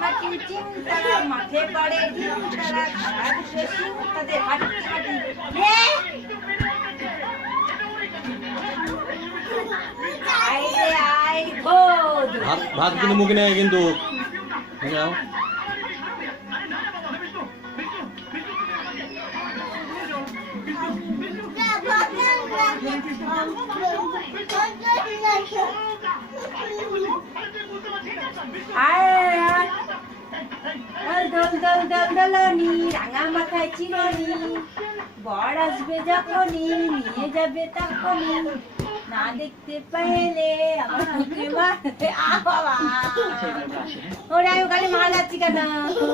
হাঁটি চিন্তা মাঠে পড়ে তারা খারাপ ড্রেসিং তাদের হাঁটি ভাত কিন্তু মুখে নেয় কিন্তু রাঙা মাথায় চিরনি বর আসবে যখনই নিয়ে যাবে তখনই না দেখতে পাইলে আমার মুখে মারতে বাবা ওরে আমি ওখানে মারা যাচ্ছি কেন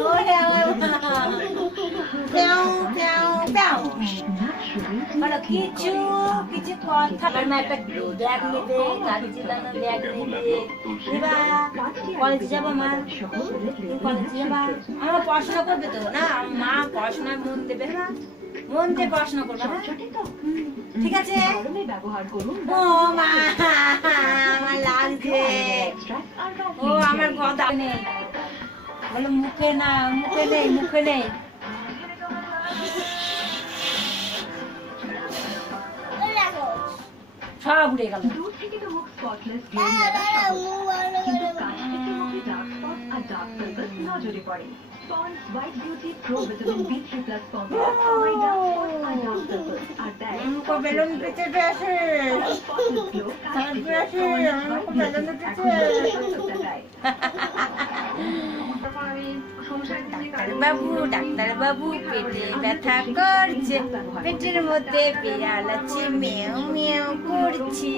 ওরে আমার বলো কিছু কিছু কথা মা একটা ব্যাগ নেবে গাড়ি চালানো ব্যাগ নেবে এবার কলেজে যাবো মা কলেজে যাবা আমার পড়াশোনা করবে তো না মা পড়াশোনায় মন দেবে না মন দিয়ে পড়াশোনা করবে না ঠিক আছে ও মা আমার লাগছে ও আমার কথা নেই বলো মুখে না মুখে নেই মুখে নেই সব উড়ে গেল নজরে পড়ে Pond's White Beauty Pro Vitamin B3 Plus Powder Avoid dark spots and dark circles আর দেয় हमको बेलून पीछे बैठे हम बैठे हमको बेलून पीछे ডাক্তার বাবু পেটে ব্যথা করছে পেটের মধ্যে বিড়াল আছে মেও মেও করছি